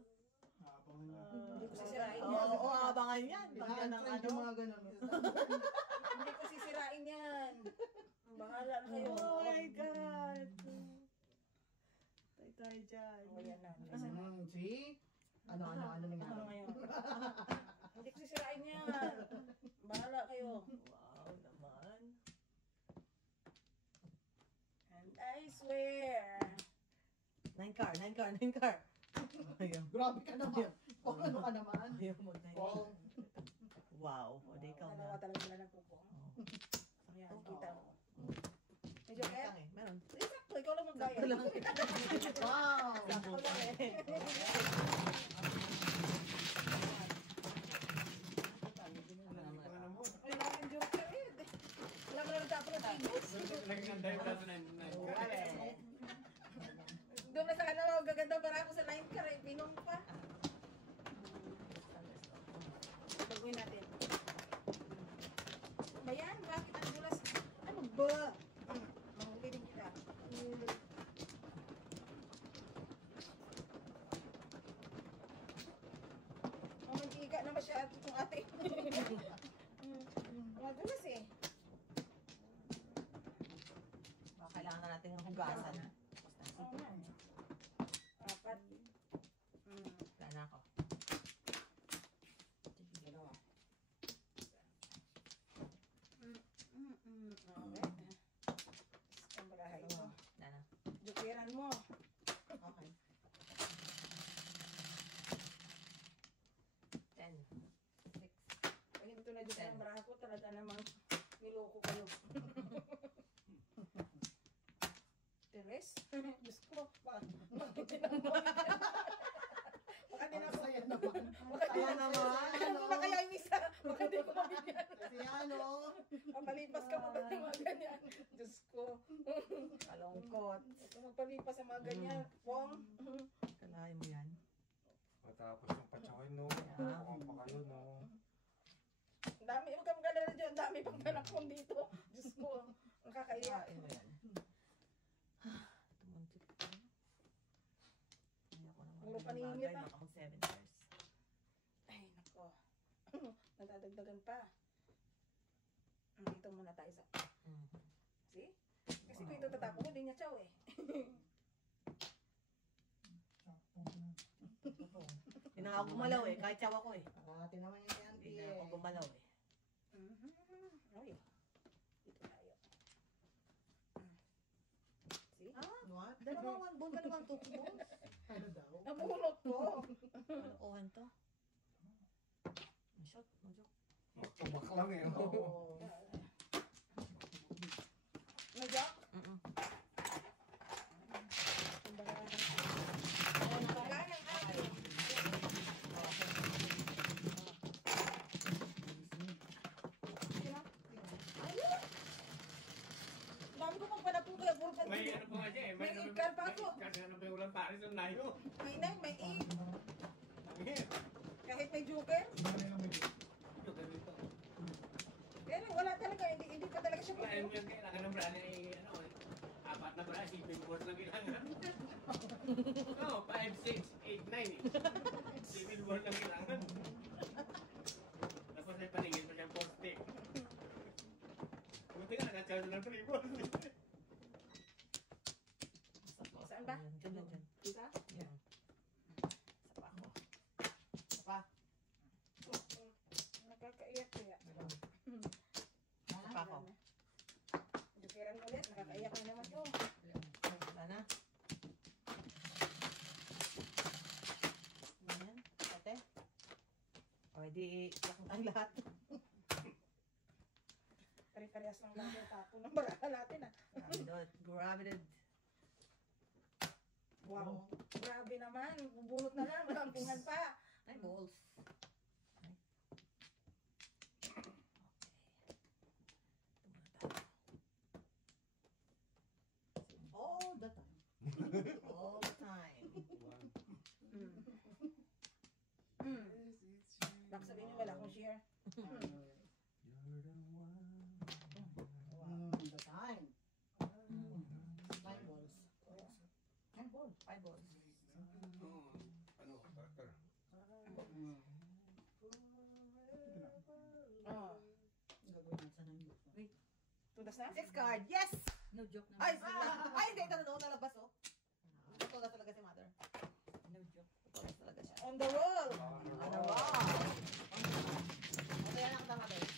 Abangan niya. Hindi ko sisirain Oo, yan. abangan yan. Bigyan ng Unfriend yung mga ganun, Miss Thunders. Hindi ko sisirain yan. Bahala na kayo. Oh my God! Tay dyan. Oh, yan na. See? Ano Ano nangyari? ngayon? Hindi ko sisirain yan. Bahala kayo. Wow naman. And I swear. 9 car. Ayaw. Grabe ka naman. O ano ka naman? Ayaw mo 9 car. Oh. Wow. O, di ikaw Dalawa na. talaga sila ng kuko. Ayan, kita mo. Medyo Sakto kaya? lang eh. Meron. Sakto, ikaw lang magbayad. Sakto lang. Wow! Sakto lang eh. Ay, namin joker eh. Wala mo lang tapos ng tigos. Nagkanday yung dato na Doon na sa ano, gaganda para ako sa line car eh. Pinong pa. Baguhin natin. Bayan, bakit ang dulas? Ano ba? Mahuli din kita. Mantika na masyado itong ate. Madulas eh. Baka kailangan na natin ng hugasan. Oo nga. Apat. Wala na ako. Dalawa. Alright. Ang barahay ko. Wala na. Jukiran mo. Okay. 10. 6. Pag hindi ito na dyan ang baraha ko, talaga namang niloko kayo. Teres? Diyos ko, bakit din ako baka din ako Saya naman. baka din Saya naman. ano ba kaya yung isa? Baka di ko mabigyan. Kasi ano? Papalipas ka pa ba ng mga ganyan? Diyos ko. Kalungkot. Ito magpalipas sa mga ganyan. Pong. Kalahin mo yan. Matapos yung patsakin, no? Mukhang pa kayo, no? Ang dami, huwag kang mag-alala dyan. Ang dami pang panakon dito. Diyos ko. Ang kakaiyak. Kalahin mo yan. Tumuntik ko. Ayaw ko naman. Puro paningit, ah. Baka mag 7 years. Ay, nako. Nadadagdagan pa. Dito muna tayo sa... See? Kasi kung ito tatapon, hindi niya chow eh. Hindi na ako gumalaw eh. Kahit siyaw ako eh. Parati naman yung yan, Hindi na ako gumalaw eh. Ay, dito tayo. See? What? Dalawang 1 ball, dalawang 2 balls. Ano daw? Nabunot ko. Kalokohan to. Shot, joke. Tubak lang eh, no? Oo. Nagyak? Kumbaga ng akin. Ayun! Dami ko pang panapong kaya puro pa May ano pa nga dyan eh. May ikar pa ako. Kasi ano ba yung ulang pares yung nayo? May 9, may 8. Ang Kahit may joker. Ito, ganito. Pero wala talaga, hindi pa talaga siya Kaya puro. yung kailangan ng brand ay ano, apat na brand, shipping board lang kailangan. No, 5, 6, 8, 9 eh. Shipping board lang kailangan. Tapos may paningin pa siyang poste. Buti nga, nag-charge ng 3 board. Saan ba? Diyan. Kita? Yan. Isa pa ako. Isa pa. Nakakaiyak kaya. Isa pa ako. Jokeran ulit, nakakaiyak na naman to. Wala na. Yan. Ate. O, edi iyak na tayo lahat. Pare-parehas lang lang yung tapo ng baraha natin ah. Gravidad. Wow. Grabe naman. Bubunot na lang. Malampungan pa. Ay, balls. All the time. All the time. Baka sabihin niyo wala akong share. The time. 9 balls. 5 balls. 5 balls. Ano, partner? Oh. Gagawin natin sa nine. Tudas na? 6 card. Yes! No joke naman. Ay, ay, hindi. Ito na nalabas, oh. Ito na talaga si mother. No joke. Ito na talaga siya. On the roll. Ano ba? Ito yan ang tama, guys.